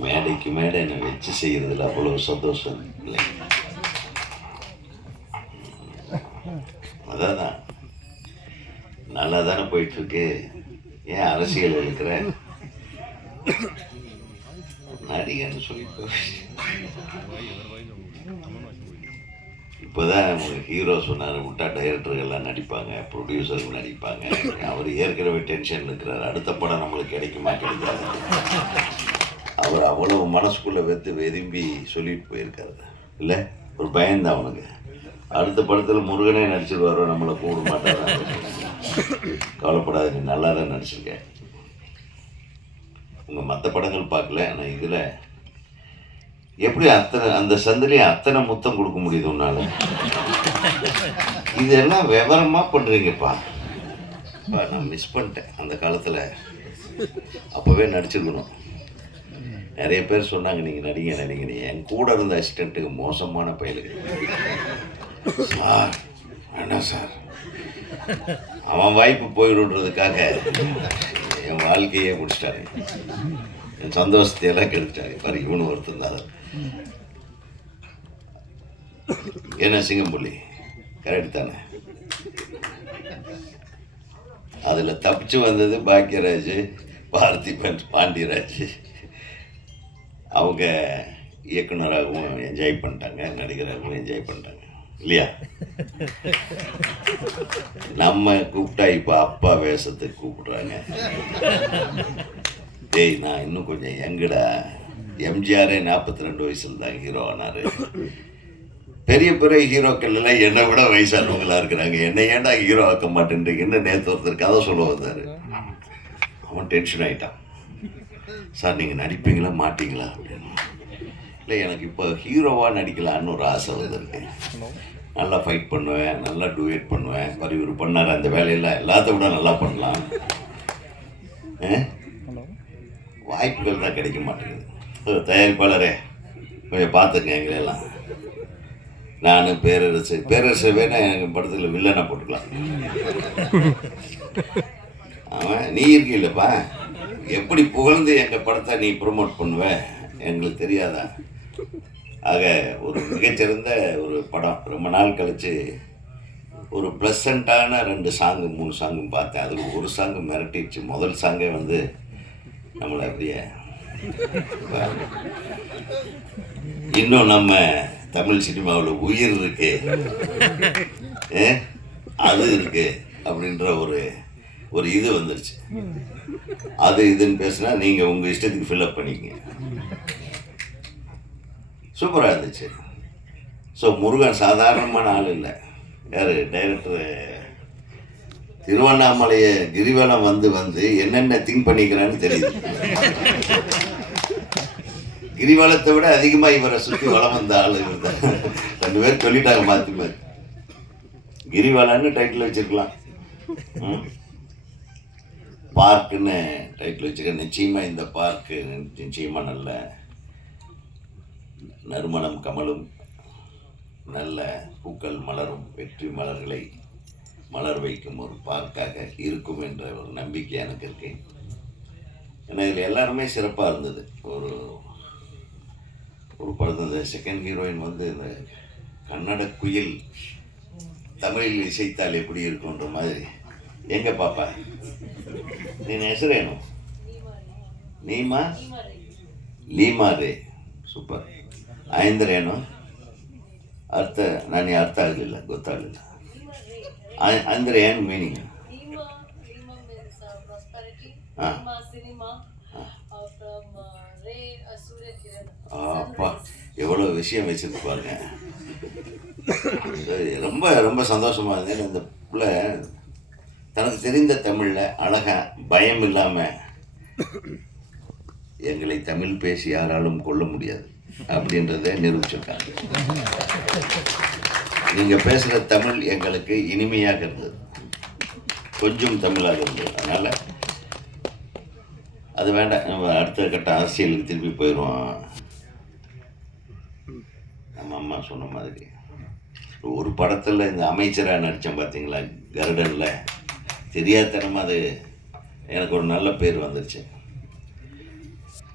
மேடைக்கு மேடை என்னை வச்சு செய்கிறதுல அவ்வளோ சந்தோஷம் இல்லை. அதான் நல்லா தானே போயிட்டுருக்கு. ஏன் அரசியல் இருக்கிற நடிகன்னு சொல்லிட்டு இப்போதான் ஹீரோ சொன்னார், விட்டா டைரக்டர்கள்லாம் நடிப்பாங்க, ப்ரொடியூசர்கள் நடிப்பாங்க. அவர் ஏற்கனவே டென்ஷன் இருக்கிறார், அடுத்த படம் நம்மளுக்கு கிடைக்குமா கிடைக்காது. அவர் அவ்வளவு மனசுக்குள்ளே வெதும்பி சொல்லிட்டு போயிருக்காரு. இல்லை, ஒரு பயந்தான் அவனுக்கு. அடுத்த படத்தில் முருகனே நடிச்சிருவாரோ, நம்மளை கூப்பிட மாட்டாரா. கவலைப்படாத, நீ நல்லா தான் நடிச்சிருக்கேன். உங்கள் மற்ற படங்கள் பார்க்கல, ஆனால் இதில் எப்படி அந்த சந்திலையும் அத்தனை முத்தம் கொடுக்க முடியுது உன்னால? இதெல்லாம் விவரமாக பண்ணுறீங்கப்பா. நான் மிஸ் பண்ணிட்டேன் அந்த காலத்தில். அப்போவே நடிச்சிருக்கணும். நிறைய பேர் சொன்னாங்க, நீங்கள் நடிங்க. என் கூட இருந்த அசிஸ்டண்ட்டுக்கு மோசமான பயலுக்கு. சார் வேண்டாம் சார், அவன் வாய்ப்பு போயிடுன்றதுக்காக என் வாழ்க்கையே முடிச்சிட்டாரு, என் சந்தோஷத்தையெல்லாம் கெடுத்துட்டாரு. பாரு, இவனு ஒருத்தன் தான். என்ன சிங்கம்புள்ளி கரெக்ட் தானே? அதில் தப்பிச்சு வந்தது பாக்யராஜ், பார்த்திபன், பாண்டியராஜ். அவங்க இயக்குனராகவும் என்ஜாய் பண்ணிட்டாங்க, நடிகராகவும் என்ஜாய் பண்ணிட்டாங்க, இல்லையா? நம்ம கூப்பிட்டா இப்போ அப்பா வேஷத்துக்கு கூப்பிடுறாங்க. டேய், நான் இன்னும் கொஞ்சம் யங்குடா. எம்ஜிஆரே 42 வயசுல தான் ஹீரோ ஆனார். பெரிய பெரிய ஹீரோக்கள் எல்லாம் என்னை விட வயசானவங்களா இருக்கிறாங்க. என்னை ஏன்டா ஹீரோ ஆக்க மாட்டேன்றீங்கன்னு நேற்று ஒருத்தர் கதை சொல்ல வந்தார். அவன் டென்ஷன் ஆகிட்டான். சார், நீங்கள் நடிப்பீங்களா மாட்டீங்களா அப்படின்னு. இல்லை, எனக்கு இப்போ ஹீரோவாக நடிக்கலான்னு ஒரு ஆசை வந்திருக்கு. நல்லா ஃபைட் பண்ணுவேன், நல்லா டூயட் பண்ணுவேன். இவர் பண்ணார் அந்த வேலையெல்லாம், எல்லாத்த விட நல்லா பண்ணலாம். வாய்ப்புகள் தான் கிடைக்க மாட்டேங்குது. தயாரிப்பாளரே, கொஞ்சம் பார்த்துங்க எங்களெல்லாம். நான் பேரரசு வேணா எங்கள் படத்தில் வில்லனை போட்டுக்கலாம். அவன் நீ இருக்கீல்லப்பா, எப்படி புகழ்ந்து எங்கள் படத்தை நீ ப்ரொமோட் பண்ணுவ எங்களுக்கு தெரியாதா? ஆக ஒரு மிகச்சிறந்த ஒரு படம். ரொம்ப நாள் கழித்து ஒரு ப்ளசண்ட்டான 2 சாங்கு 3 சாங்கும் பார்த்தேன். அதில் ஒரு சாங்கு மிரட்டிடுச்சு. முதல் சாங்கே வந்து நம்மளை அப்படியே இன்னும் நம்ம தமிழ் சினிமாவில் உயிர் இருக்கு, அது இருக்கு அப்படின்ற ஒரு இது வந்துருச்சு. அது இதுன்னு பேசுனா நீங்கள் உங்கள் இஷ்டத்துக்கு ஃபில்அப் பண்ணிக்கங்க. சூப்பராக இருந்துச்சு. ஸோ முருகன் சாதாரணமான ஆள் இல்லை. யார் டைரக்டர்? திருவண்ணாமலையை கிரிவலம் வந்து என்னென்ன திங்க் பண்ணிக்கிறான்னு தெரியுது. கிரிவலத்தை விட அதிகமாக இவரை சுற்றி வளம் வந்த ஆள் இவர் தான். 2 பேர் சொல்லிட்டாங்க மாற்றி மாற்றி. கிரிவலன்னு டைட்டில் வச்சிருக்கலாம், பார்க்குன்னு டைட்டில் வச்சுருக்க. நிச்சயமாக இந்த பார்க்கு நிச்சயமாக நல்ல நறுமணம் கமலும், நல்ல பூக்கள் மலரும், வெற்றி மலர்களை மலர் வைக்கும் ஒரு பார்க்காக இருக்கும் என்ற ஒரு நம்பிக்கை எனக்கு இருக்கு. ஏன்னா இதில் எல்லாருமே சிறப்பாக இருந்தது. ஒரு படத்தில் இந்த செகண்ட் ஹீரோயின் வந்து இந்த கன்னட குயில் தமிழில் இசைத்தால் எப்படி இருக்குன்ற மாதிரி. எங்க பாப்பா நீ ಹೆಸರೇನು? ಲೀಮಾ ರೇ. ಸೂಪರ್. ಅಂದರೆ ಏನು ಅರ್ಥ? ನನಗೆ ಅರ್ಥ ಆಗಲಿಲ್ಲ, ಗೊತ್ತಾಗಲಿಲ್ಲ. ಅಂದರೆ ಏನು ಮೀನಿಂಗ್? அப்பா எவ்வளோ விஷயம் வச்சுட்டு பாருங்க. ரொம்ப ரொம்ப சந்தோஷமாக இருந்தேன். இந்த பிள்ளை தனக்கு தெரிந்த தமிழில் அழகாக பயம் இல்லாமல் எங்களை தமிழ் பேசி யாராலும் கொள்ள முடியாது அப்படின்றத நிரூபிச்சிருக்காங்க. நீங்கள் பேசுகிற தமிழ் எங்களுக்கு இனிமையாக இருந்தது, கொஞ்சம் தமிழாக இருந்தது. அதனால் அது வேண்டாம், நம்ம அடுத்த கட்ட அரசியலுக்கு திருப்பி போயிடுவோம். நம்ம அம்மா சொன்ன மாதிரி ஒரு படத்தில் இந்த அமைச்சராக நடித்தேன் பார்த்தீங்களா, கருடனில். தெரியாதனமாக அது எனக்கு ஒரு நல்ல பேர் வந்துருச்சு.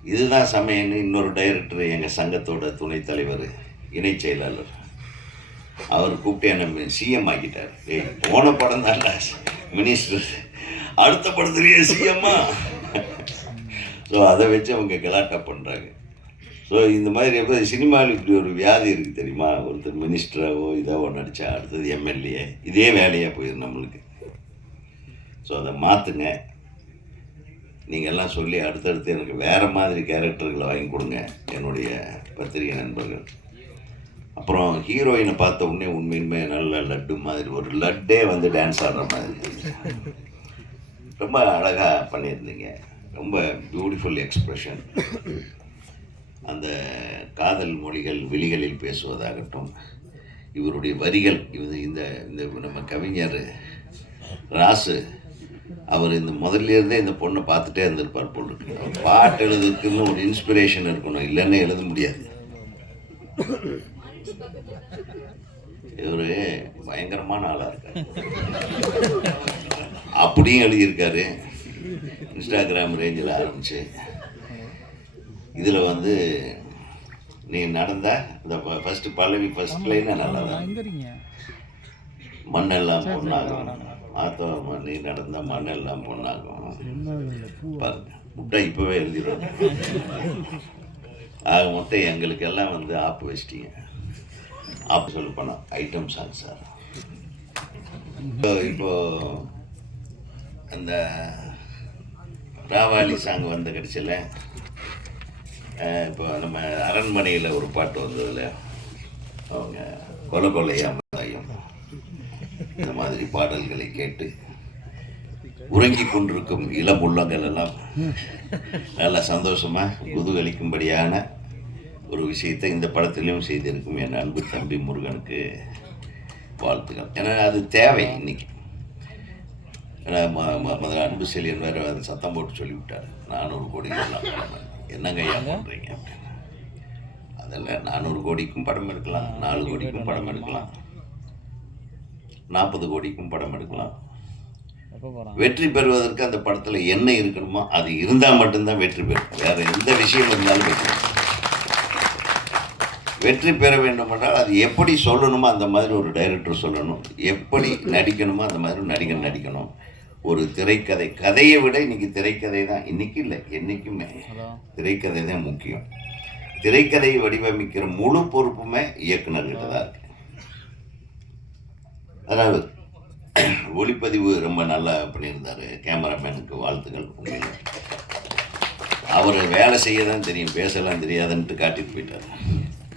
இதுதான் சமயம்னு இன்னொரு டைரக்டர், எங்கள் சங்கத்தோட துணைத் தலைவர், இணை செயலாளர், அவர் கூப்பிட்டு என்ன சிஎம் ஆக்கிட்டார். போன படம் தான் மினிஸ்டர், அடுத்த படத்துலேயே சிஎம்மா. ஸோ அதை வச்சு அவங்க கலாட்டா பண்ணுறாங்க. ஸோ இந்த மாதிரி எப்போ சினிமாவில் இப்படி ஒரு வியாதி இருக்குது தெரியுமா? ஒருத்தர் மினிஸ்டராகவோ இதாவோ நடித்தா அடுத்தது எம்எல்ஏ, இதே வேலையாக போயிடும் நம்மளுக்கு. ஸோ அதை மாற்றுங்க. நீங்கள் எல்லாம் சொல்லி அடுத்தடுத்து எனக்கு வேறு மாதிரி கேரக்டர்களை வாங்கி கொடுங்க என்னுடைய பத்திரிகை நண்பர்கள். அப்புறம் ஹீரோயினை பார்த்த உடனே உண்மையுமே நல்ல லட்டு மாதிரி, ஒரு லட்டே வந்து டான்ஸ் ஆடுற மாதிரி ரொம்ப அழகாக பண்ணியிருந்தீங்க. ரொம்ப பியூட்டிஃபுல் எக்ஸ்ப்ரெஷன். அந்த காதல் மொழிகள் விழிகளில் பேசுவதாகட்டும், இவருடைய வரிகள், இந்த நம்ம கவிஞர் ராசு அவர் இந்த முதல்ல இந்த பொண்ணை பார்த்துட்டே இருந்திருப்பார் போல் இருக்கு. அவர் பாட்டு எழுதுக்குன்னு ஒரு இன்ஸ்பிரேஷன் இருக்கணும், இல்லைன்னா எழுத முடியாது. இவர் பயங்கரமான ஆளாக இருக்கார். அப்படியும் எழுதியிருக்காரு. இன்ஸ்டாகிராம் ரேஞ்சில் ஆரம்பிச்சு இதில் வந்து நீ நடந்தா இந்த ஃபஸ்ட்டு பல்லவி ஃபஸ்ட் லைனாக நல்லா தான், மண்ணெல்லாம் பொண்ணாகும், ஆத்தோ நீ நடந்த மண்ணெல்லாம் பொண்ணாகும் பாருங்க. முட்டை இப்போவே எழுதிடுவாங்க. ஆக மொத்தம் எங்களுக்கெல்லாம் வந்து ஆப்பு வச்சிட்டீங்க. ஆப்பு சொல்ல போனோம் ஐட்டம் சாங் சார். இப்போ அந்த ராவாலி சாங் வந்த கடைசியில் இப்போ நம்ம அரண்மனையில் ஒரு பாட்டு வந்ததில் அவங்க கொலை கொலையாமையும் இந்த மாதிரி பாடல்களை கேட்டு உறங்கி கொண்டிருக்கும் இளம் உள்ளங்கள் எல்லாம் நல்ல சந்தோஷமாக குதூகலிக்கும்படியான ஒரு விஷயத்தை இந்த படத்திலையும் செய்திருக்கும் என் அன்பு தம்பி முருகனுக்கு வாழ்த்துக்கள். ஏன்னா அது தேவை இன்னைக்கு. ஏன்னா முதல்ல அன்பு செழியன் வேறு அது சத்தம் போட்டு சொல்லிவிட்டார், 400 கோடி எல்லாம் என்னங்க ஐயா பண்ணுறீங்க அப்படின்னு. அதில் 400 கோடிக்கும் படம் எடுக்கலாம், 4 கோடிக்கும் படம் எடுக்கலாம், 40 கோடிக்கும் படம் எடுக்கலாம். வெற்றி பெறுவதற்கு அந்த படத்தில் என்ன இருக்கணுமோ அது இருந்தால் மட்டும்தான் வெற்றி பெறும். வேறு எந்த விஷயம் இருந்தாலும் வெற்றி பெற வேண்டும் என்றால் அது எப்படி சொல்லணுமோ அந்த மாதிரி ஒரு டைரக்டர் சொல்லணும், எப்படி நடிக்கணுமோ அந்த மாதிரி நடிகன் நடிக்கணும். ஒரு திரைக்கதை, கதையை விட இன்னைக்கு திரைக்கதை தான், இன்னைக்கு இல்லை என்றைக்குமே திரைக்கதை தான் முக்கியம். திரைக்கதையை வடிவமைக்கிற முழு பொறுப்புமே இயக்குனர்கிட்ட தான் இருக்கு. அதாவது ஒளிப்பதிவு ரொம்ப நல்லா பண்ணியிருந்தார். கேமராமேனுக்கு வாழ்த்துக்கள். உண்மையில் அவர் வேலை செய்ய தான் தெரியும், பேசலாம் தெரியாதுன்ட்டு காட்டிட்டு போயிட்டார்.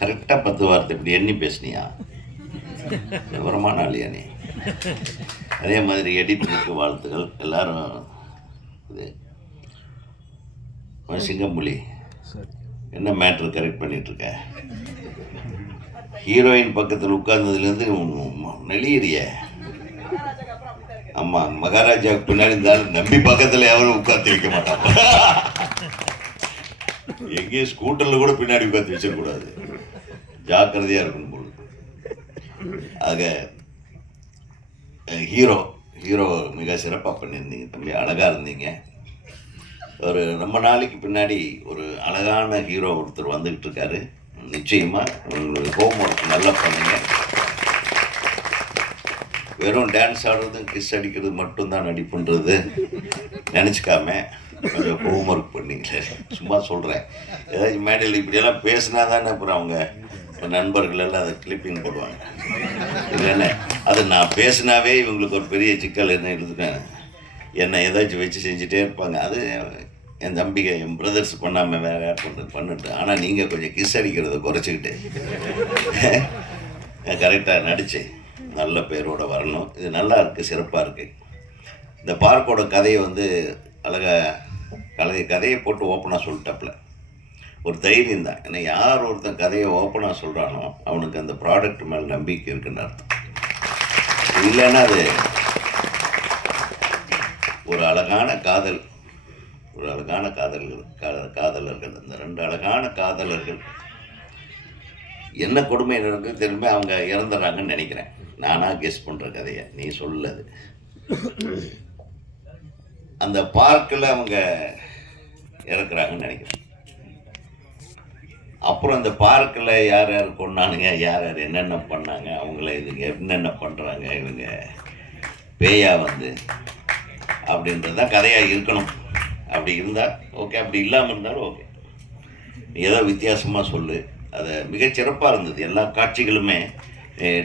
கரெக்டாக 10 வார்த்தை இப்படி எண்ணி பேசுனியா, விவரமான ஆளியா நீ. அதே மாதிரி எடிட்டருக்கு வாழ்த்துக்கள் எல்லாரும். இது சிங்கம்புலி என்ன மேட்ரு கரெக்ட் பண்ணிகிட்ருக்க, ஹீரோயின் பக்கத்தில் உட்கார்ந்ததுலேருந்து நெளியறிய. ஆமாம், மகாராஜாவுக்கு பின்னாடி இருந்தாலும் நம்பி பக்கத்தில் எவரும் உட்காந்து வைக்க மாட்டாங்க. எங்கேயும் ஸ்கூட்டரில் கூட பின்னாடி உட்காந்து வச்சிடக்கூடாது, ஜாக்கிரதையாக இருக்கணும் போது. ஆக ஹீரோ மிக சிறப்பாக பண்ணியிருந்தீங்க தம்பி, அழகாக இருந்தீங்க. ஒரு ரொம்ப நாளைக்கு பின்னாடி ஒரு அழகான ஹீரோ ஒருத்தர் வந்துக்கிட்டு இருக்காரு. நிச்சயமாக உங்களுடைய ஹோம் ஒர்க் நல்லா பண்ணுங்க. வெறும் டான்ஸ் ஆடுறதும் கிஸ் அடிக்கிறது மட்டும்தான் நடிப்புன்றது நினச்சிக்காம கொஞ்சம் ஹோம் ஒர்க் பண்ணிங்களே. சும்மா சொல்கிறேன், ஏதாச்சும் மேடையில் இப்படியெல்லாம் பேசினா தானே அப்புறம் அவங்க நண்பர்கள் எல்லாம் அதை கிளிப்பிங் போடுவாங்க. இல்லைன்னா அது நான் பேசினாவே இவங்களுக்கு ஒரு பெரிய சிக்கல் என்ன எழுதுனேன், என்னை ஏதாச்சும் வச்சு செஞ்சுட்டே இருப்பாங்க. அது என் தம்பிகை, என் பிரதர்ஸ் பண்ணாமல் வேறு யார் பண்ணுறது பண்ணிட்டு. ஆனால் நீங்கள் கொஞ்சம் கிஸ் அடிக்கிறத குறைச்சிக்கிட்டு கரெக்டாக நடிச்சு நல்ல பேரோடு வரணும். இது நல்லா இருக்குது, சிறப்பாக இருக்குது. இந்த பார்க்கோட கதையை வந்து அழகாக கதையை போட்டு ஓப்பனாக சொல்லிட்டாப்புல. ஒரு தைரியம் தான். ஏன்னா யார் ஒருத்தன் கதையை ஓப்பனாக சொல்கிறானோ அவனுக்கு அந்த ப்ராடக்ட் மேலே நம்பிக்கை இருக்குன்னு அர்த்தம். இல்லைன்னா அது ஒரு அழகான காதல், ஒரு அழகான காதலர்கள், அந்த 2 அழகான காதலர்கள் என்ன கொடுமை நடக்குது திரும்ப அவங்க இறந்துடுறாங்கன்னு நினைக்கிறேன். நானாக கெஸ் பண்ணுற கதையை நீ சொல்லது. அந்த பார்க்கில் அவங்க இறக்குறாங்கன்னு நினைக்கிறேன். அப்புறம் இந்த பார்க்கில் யார் யார் கொண்டானுங்க, யார் யார் என்னென்ன பண்ணாங்க, அவங்கள இதுங்க என்னென்ன பண்ணுறாங்க, இவங்க பேயா வந்து அப்படின்றது தான் கதையாக இருக்கணும். அப்படி இருந்தால் ஓகே, அப்படி இல்லாமல் இருந்தாலும் ஓகே. ஏதோ வித்தியாசமாக சொல்லு. அதை மிகச்சிறப்பாக இருந்தது. எல்லா காட்சிகளுமே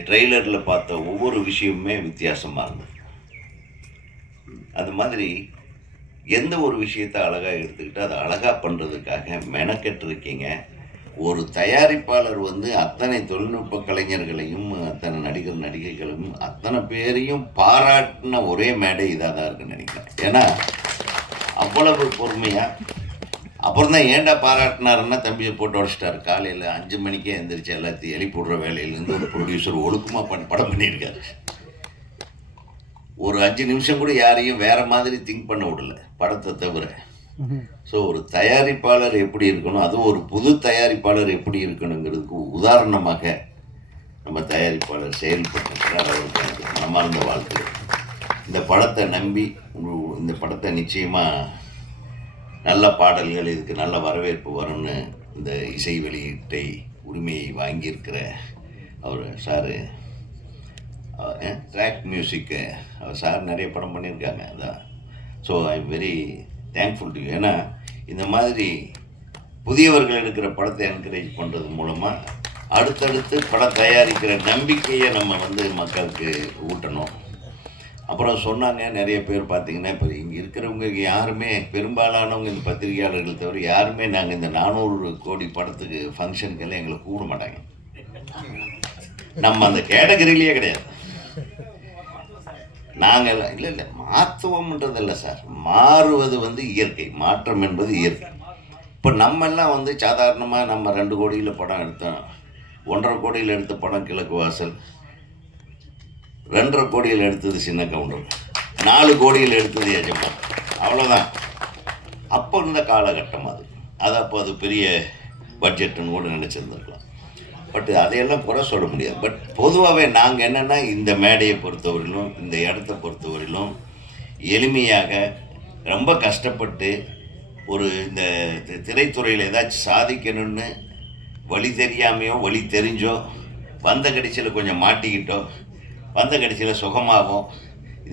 ட்ரெய்லரில் பார்த்த ஒவ்வொரு விஷயமுமே வித்தியாசமாக இருந்தது. அது மாதிரி எந்த ஒரு விஷயத்தை அழகாக எடுத்துக்கிட்டு அதை அழகாக பண்ணுறதுக்காக மெனக்கெட்டிருக்கீங்க. ஒரு தயாரிப்பாளர் வந்து அத்தனை தொழில்நுட்ப கலைஞர்களையும், அத்தனை நடிகர் நடிகைகளையும், அத்தனை பேரையும் பாராட்டின ஒரே மேடை இதாக தான் இருக்குன்னு நினைக்கிறேன். ஏன்னா அவ்வளவு பொறுமையாக. அப்புறம் தான் ஏன்டா பாராட்டினாருன்னா தம்பியை போட்டு உடச்சிட்டாரு. காலையில் 5 மணிக்கே எழுந்திரிச்சு எல்லாத்தையும் எழுப்பி விடுற வேலையிலேருந்து ஒரு ப்ரொடியூசர் ஒழுக்கமாக படம் பண்ணியிருக்காரு. ஒரு 5 நிமிஷம் கூட யாரையும் வேறு மாதிரி திங்க் பண்ண விடல படத்தை தவிர. ஸோ ஒரு தயாரிப்பாளர் எப்படி இருக்கணும், அதுவும் ஒரு புது தயாரிப்பாளர் எப்படி இருக்கணுங்கிறதுக்கு உதாரணமாக நம்ம தயாரிப்பாளர் செயல்பட்டிருக்கிறார். அவருக்கு எனக்கு மனமார்ந்த வாழ்த்து. இந்த படத்தை நம்பி இந்த படத்தை நிச்சயமாக நல்ல பாடல்கள், இதுக்கு நல்ல வரவேற்பு வரும்னு இந்த இசை வெளியீட்டை உரிமையை வாங்கியிருக்கிற அவர் சாரு, ட்ராக் மியூசிக்கு அவர் சார் நிறைய படம் பண்ணியிருக்காங்க. அதான். So I am very thankful to you. ஏன்னா இந்த மாதிரி புதியவர்கள் எடுக்கிற படத்தை என்கரேஜ் பண்ணுறது மூலமாக அடுத்தடுத்து படம் தயாரிக்கிற நம்பிக்கையை நம்ம வந்து மக்களுக்கு ஊட்டணும். அப்புறம் சொன்னாங்க நிறைய பேர் பார்த்திங்கன்னா, இப்போ இங்கே இருக்கிறவங்க யாருமே, பெரும்பாலானவங்க இந்த பத்திரிகையாளர்கள் தவிர யாருமே நாங்கள் இந்த 400 கோடி படத்துக்கு ஃபங்க்ஷனுக்கெல்லாம் எங்களை கூப்பிட மாட்டாங்க. நம்ம அந்த கேட்டகரியிலேயே கிடையாது. நாங்கள் இல்லை மாற்றுவோம்ன்றது இல்லை சார். மாறுவது வந்து இயற்கை, மாற்றம் என்பது இயற்கை. இப்போ நம்மெல்லாம் வந்து சாதாரணமாக நம்ம 2 கோடியில் படம் எடுத்தோம், 1.5 கோடியில் எடுத்த படம் கிழக்கு வாசல், 2.5 கோடியில் எடுத்தது சின்ன கவுண்டர், 4 கோடியில் எடுத்தது எஜமான், அவ்வளோதான். அப்போ இருந்த காலகட்டம் அது. அப்போ அது பெரிய பட்ஜெட்டுன்னு கூட நினச்சிருந்துருக்கலாம். பட் அதையெல்லாம் குறை சொல்ல முடியாது. பட் பொதுவாகவே நாங்கள் என்னென்னா, இந்த மேடையை பொறுத்தவரையிலும், இந்த இடத்த பொறுத்தவரையிலும் எளிமையாக ரொம்ப கஷ்டப்பட்டு ஒரு இந்த திரைத்துறையில் ஏதாச்சும் சாதிக்கணும்னு வழி தெரியாமையோ வழி தெரிஞ்சோ வந்த கடைசியில் கொஞ்சம் மாட்டிக்கிட்டோ வந்த கடைசியில் சுகமாகும்.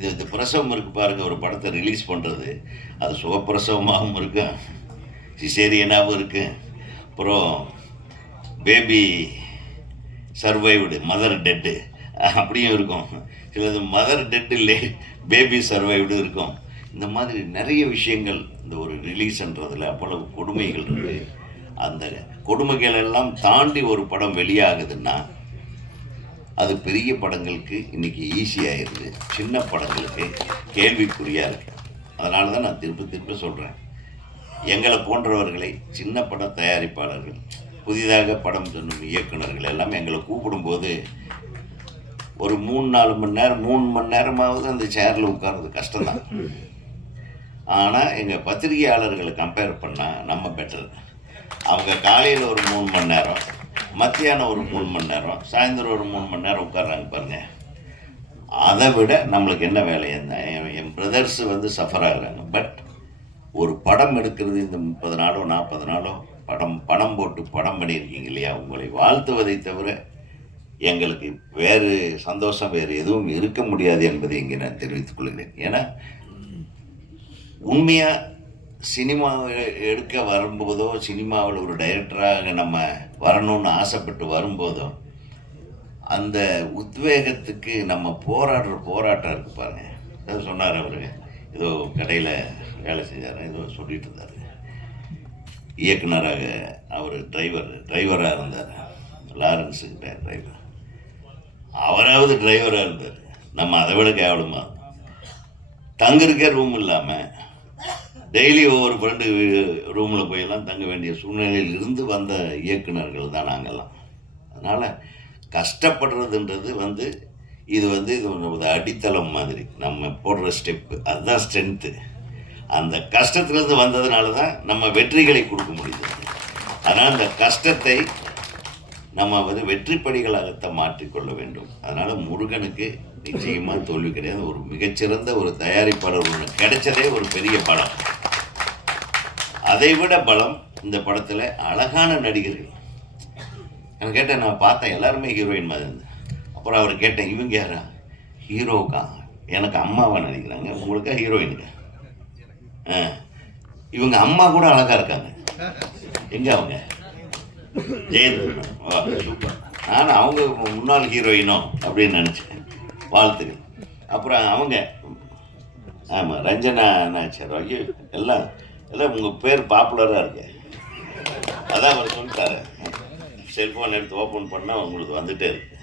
இந்த பிரசவம் இருக்குது பாருங்கள், ஒரு படத்தை ரிலீஸ் பண்ணுறது, அது சுகப்பிரசவமாகவும் இருக்கும், சிசேரியனாகவும் இருக்குது, அப்புறம் பேபி சர்வைவ்டு, மதர் டெட்டு அப்படியும் இருக்கும். சிலது மதர் டெட்டு இல்லை, பேபி சர்வைவ்டு இருக்கும். இந்த மாதிரி நிறைய விஷயங்கள் இந்த ஒரு ரிலீஸ்ன்றதில் அவ்வளவு கொடுமைகள் இருக்குது. அந்த கொடுமைகள் எல்லாம் தாண்டி ஒரு படம் வெளியாகுதுன்னா அது பெரிய படங்களுக்கு இன்றைக்கி ஈஸியாகிடுது, சின்ன படங்களுக்கு கேள்விக்குறியாக இருக்குது. அதனால தான் நான் திரும்ப சொல்கிறேன், எங்களை போன்றவர்களை, சின்ன பட தயாரிப்பாளர்கள், புதிதாக படம் சொன்னும் இயக்குநர்கள் எல்லாமே எங்களை கூப்பிடும்போது ஒரு 3-4 மணி நேரம் 3 மணி நேரமாவது அந்த சேரில் உட்கார்றது கஷ்டம்தான். ஆனால் எங்கள் பத்திரிகையாளர்களை கம்பேர் பண்ணால் நம்ம பெட்டர். அவங்க காலையில் ஒரு 3 மணி நேரம், மத்தியானம் ஒரு 3 மணி நேரம், சாயந்தரம் ஒரு 3 மணி நேரம் உட்கார்றாங்க பாருங்கள். அதை விட நம்மளுக்கு என்ன வேலை? என் பிரதர்ஸ் வந்து சஃபர் ஆகுறாங்க. பட் ஒரு படம் எடுக்கிறது, இந்த 30 நாளோ 40 நாளோ பணம் போட்டு படம் பண்ணியிருக்கீங்க இல்லையா, உங்களை வாழ்த்துவதை தவிர எங்களுக்கு வேறு சந்தோஷம் வேறு எதுவும் இருக்க முடியாது என்பதை இங்கே நான் தெரிவித்துக் கொள்கிறேன். ஏன்னா உண்மையாக சினிமாவை எடுக்க வரும்போதோ, சினிமாவில் ஒரு டைரக்டராக நம்ம வரணும்னு ஆசைப்பட்டு வரும்போதோ, அந்த உத்வேகத்துக்கு நம்ம போராட்டம் இருக்கு பாருங்க. ஏதோ சொன்னார் அவர், ஏதோ கடையில் வேலை செஞ்சார், ஏதோ சொல்லிட்டு இருந்தார். இயக்குனராக அவர் டிரைவராக இருந்தார், லாரன்ஸுக்கிட்ட டிரைவர். அவராவது டிரைவராக இருந்தார், நம்ம அதை விட கேவலமாக தங்கிருக்க ரூம் இல்லாமல் டெய்லி ஒவ்வொரு ஃப்ரெண்டு ரூமில் போயெல்லாம் தங்க வேண்டிய சூழ்நிலையில் இருந்து வந்த இயக்குனர்கள் தான் நாங்கள்லாம். அதனால் கஷ்டப்படுறதுன்றது வந்து இது ஒரு அடித்தளம் மாதிரி, நம்ம போடுற ஸ்டெப்பு, அதுதான் ஸ்ட்ரென்த்து. அந்த கஷ்டத்துலேருந்து வந்ததுனால தான் நம்ம வெற்றிகளை கொடுக்க முடியுது. அதனால் அந்த கஷ்டத்தை நம்ம வந்து வெற்றிப்படிகளாகத்தான் மாற்றிக்கொள்ள வேண்டும். அதனால் முருகனுக்கு நிச்சயமாக தோல்வி கிடையாது. ஒரு மிகச்சிறந்த ஒரு தயாரிப்பாளர் ஒன்று கிடைச்சதே ஒரு பெரிய பலம். அதைவிட பலம் இந்த படத்தில் அழகான நடிகர்கள். நான் கேட்டேன், நான் பார்த்தேன் எல்லாருமே ஹீரோயின் மாதிரி இருந்தேன். அப்புறம் அவர் கேட்டேன், இவங்க யாரா? ஹீரோக்கா? எனக்கு அம்மாவை நினைக்கிறாங்க, உங்களுக்கா ஹீரோயினுக்கா? இவங்க அம்மா கூட அழகாக இருக்காங்க. எங்கே அவங்க? ஜெயலலிதா. சூப்பர். நான் அவங்க முன்னாள் ஹீரோயினோ அப்படின்னு நினச்சேன். வாழ்த்துக்கள். அப்புறம் அவங்க ஆமாம் ரஞ்சனா நாச்சர். ஐயோ எல்லாம் உங்கள் பேர் பாப்புலராக இருக்கு. அதான் அவர் சொல்லிட்டாரு, செல்ஃபோன் எடுத்து ஓப்பன் பண்ணால் உங்களுக்கு வந்துகிட்டே இருக்கு.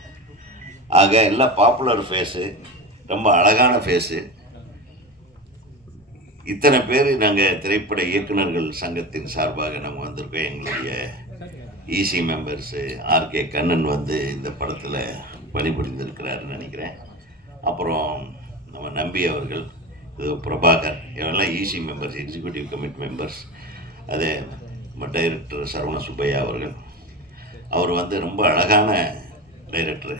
ஆக எல்லாம் பாப்புலர் ஃபேஸு, ரொம்ப அழகான ஃபேஸு. இத்தனை பேர் நாங்கள் திரைப்பட இயக்குநர்கள் சங்கத்தின் சார்பாக நம்ம வந்திருக்கோம். எங்களுடைய இசி மெம்பர்ஸு ஆர்கே கண்ணன் வந்து இந்த படத்தில் பணிபுரிந்திருக்கிறாருன்னு நினைக்கிறேன். அப்புறம் நம்ம நம்பி அவர்கள், இது பிரபாகர், இவெல்லாம் EC members, executive committee members. அதே நம்ம டைரக்டர் சரவண சுப்பையா அவர்கள், அவர் வந்து ரொம்ப அழகான டைரக்டரு.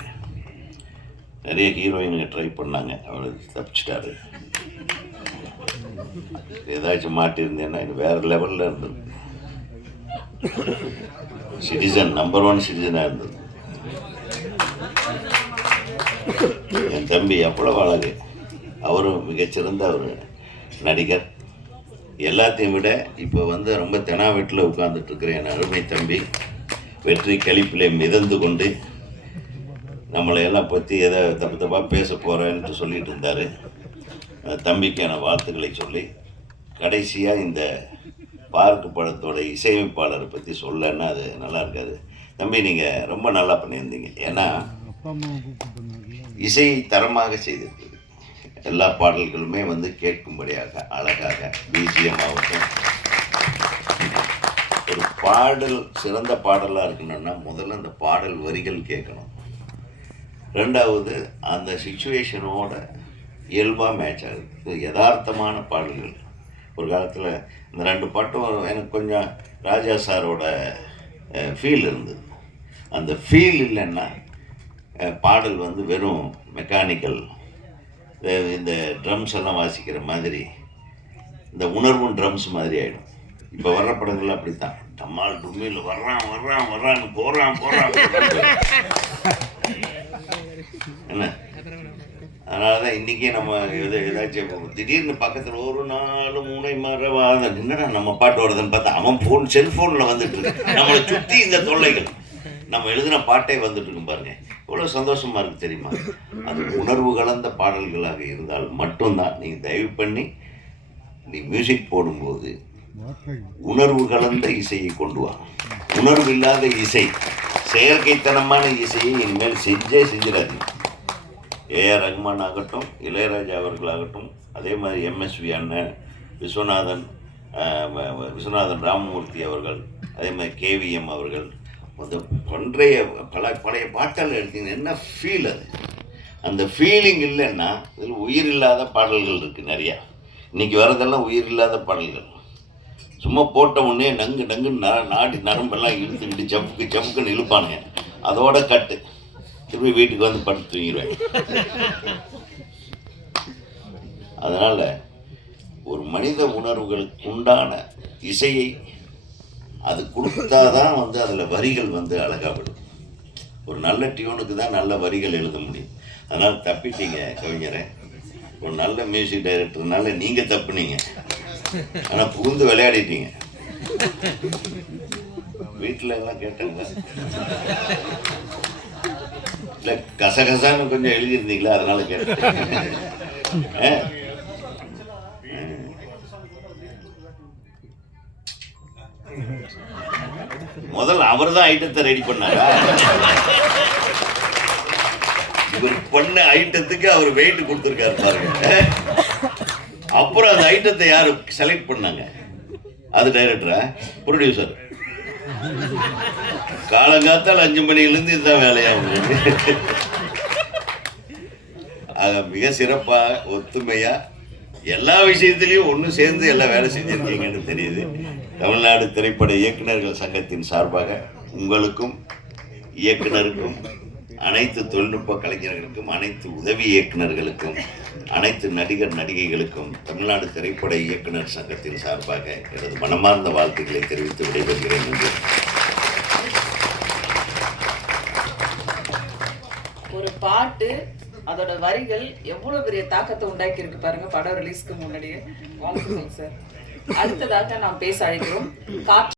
நிறைய ஹீரோயினுங்க ட்ரை பண்ணாங்க, அவர் தப்பிச்சிட்டாரு. ஏதாச்சும் மாட்டியிருந்தேன்னா இது வேறு லெவலில் இருந்தது. சிட்டிசன், நம்பர் 1 சிட்டிசனாக இருந்தது. என் தம்பி எவ்வளவு அழகு, அவரும் மிகச்சிறந்த ஒரு நடிகர். எல்லாத்தையும் விட இப்போ வந்து ரொம்ப தெனா வீட்டில் உட்கார்ந்துட்டுருக்கிற என் அருமை தம்பி வெற்றி கழிப்பிலே மிதந்து கொண்டு நம்மளையெல்லாம் பற்றி எதை தப்பாக பேச போகிறேன்ட்டு சொல்லிட்டு இருந்தார். தம்பிக்கான வாழ்த்துக்களை சொல்லி கடைசியாக இந்த பார்க்கு படத்தோட இசையமைப்பாளரை பற்றி சொல்லன்னா அது நல்லா இருக்காது. தம்பி நீங்கள் ரொம்ப நல்லா பண்ணியிருந்தீங்க. ஏன்னா இசையை தரமாக செய்திருக்குது. எல்லா பாடல்களுமே வந்து கேட்கும்படியாக அழகாக பிஜிஎம் ஆகட்டும். ஒரு பாடல் சிறந்த பாடலாக இருக்கணும்னா முதல்ல அந்த பாடல் வரிகள் கேட்கணும். ரெண்டாவது அந்த சிச்சுவேஷனோட இயல்பாக மேட்ச் ஆகுது. யதார்த்தமான பாடல்கள். ஒரு காலத்தில் இந்த 2 பாட்டும் எனக்கு கொஞ்சம் ராஜா சாரோட ஃபீல் இருந்தது. அந்த ஃபீல் இல்லைன்னா பாடல் வந்து வெறும் மெக்கானிக்கல், இந்த ட்ரம்ஸ் எல்லாம் வாசிக்கிற மாதிரி, இந்த உணர்வும் ட்ரம்ஸ் மாதிரி ஆகிடும். இப்போ வர்ற படங்கள்லாம் அப்படி தான், டம்மால் டும்மில் வர்றான்னு போகிறான் என்ன. அதனால தான் இன்றைக்கி நம்ம ஏதாச்சும் திடீர்னு பக்கத்தில் ஒரு 4 மூணை மரவாத என்னடா நம்ம பாட்டு வருதுன்னு பார்த்தா அவன் செல்ஃபோனில் வந்துட்டு இருக்கு. நம்மளை சுற்றி இந்த தொல்லைகள், நம்ம எழுதின பாட்டே வந்துட்டு இருக்கும் பாருங்க, இவ்வளோ சந்தோஷமாக இருக்குது தெரியுமா. அது உணர்வு கலந்த பாடல்களாக இருந்தால் மட்டும்தான். நீங்கள் தயவு பண்ணி நீ மியூசிக் போடும்போது உணர்வு கலந்த இசையை கொண்டு வா. உணர்வு இல்லாத இசை, செயற்கைத்தனமான இசையை இனிமேல் செஞ்சிடாதீங்க. ஏஆர் ரஹ்மான் ஆகட்டும், இளையராஜா அவர்களாகட்டும், அதே மாதிரி எம்எஸ்வி அண்ணன், விஸ்வநாதன் ராமமூர்த்தி அவர்கள், அதே மாதிரி கேவிஎம் அவர்கள், அந்த பழைய பாட்டால் எடுத்தீங்கன்னா என்ன ஃபீல் அது. அந்த ஃபீலிங் இல்லைன்னா இதில் உயிர் இல்லாத பாடல்கள் இருக்குது நிறையா. இன்றைக்கி வரதெல்லாம் உயிர் இல்லாத பாடல்கள். சும்மா போட்ட உடனே நங்கு நாடி நரம்பெல்லாம் இழுத்துக்கிட்டு ஜப்புக்குன்னு இழுப்பானுங்க. அதோட கட்டு திரும்பி வீட்டுக்கு வந்து படுத்து தூங்கிடுவேன். அதனால் ஒரு மனித உணர்வுகளுக்கு உண்டான இசையை அது கொடுத்தாதான் வந்து அதில் வரிகள் வந்து அழகாகப்படும். ஒரு நல்ல டியூனுக்கு தான் நல்ல வரிகள் எழுத முடியும். அதனால் தப்பிட்டீங்க கவிஞரை. ஒரு நல்ல மியூசிக் டைரக்டர்னால நீங்கள் தப்புனீங்க, ஆனால் புகுந்து விளையாடிட்டீங்க. வீட்டில் எல்லாம் கேட்டாங்களா? இல்லை கசகசான்னு கொஞ்சம் எழுதியிருந்தீங்களா, அதனால கேட்டேன். முதல்ல அவர் தான் ஐட்டத்தை ரெடி பண்ணாரா? இவர் பண்ண ஐட்டத்துக்கு அவர் வெயிட் கொடுத்துருக்காரு பாருங்க. அப்புறம் அந்த ஐட்டத்தை யாரு செலக்ட் பண்ணாங்க? அது டைரக்டரா, ப்ரொடியூசர்? காலங்காத்தால் 5 மணிலேருந்து இதுதான் வேலையாகும். மிக சிறப்பாக ஒத்துமையா எல்லா விஷயத்திலையும் ஒன்று சேர்ந்து எல்லாம் வேலை செஞ்சிருக்கீங்கன்னு தெரியுது. தமிழ்நாடு திரைப்பட இயக்குநர்கள் சங்கத்தின் சார்பாக உங்களுக்கும் இயக்குனருக்கும், அனைத்து தொழில்நுட்ப கலைஞர்களுக்கும், அனைத்து உதவி இயக்குநர்களுக்கும், அனைத்து நடிகர் நடிகைகளுக்கும் தமிழ்நாடு திரைப்பட இயக்குனர் சங்கத்தின் சார்பாக எனது மனமார்ந்த வாழ்த்துக்களை தெரிவித்து விடைபெறுகிறேன் என்று பாட்டு அதோட வரிகள் எவ்வளவு பெரிய தாக்கத்தை உண்டாக்கி இருக்கு பாருங்க படம் ரிலீஸ்க்கு முன்னாடியே. வாழ்த்துக்கள் சார். அடுத்ததாக நாம் பேச அழைக்கிறோம் காற்று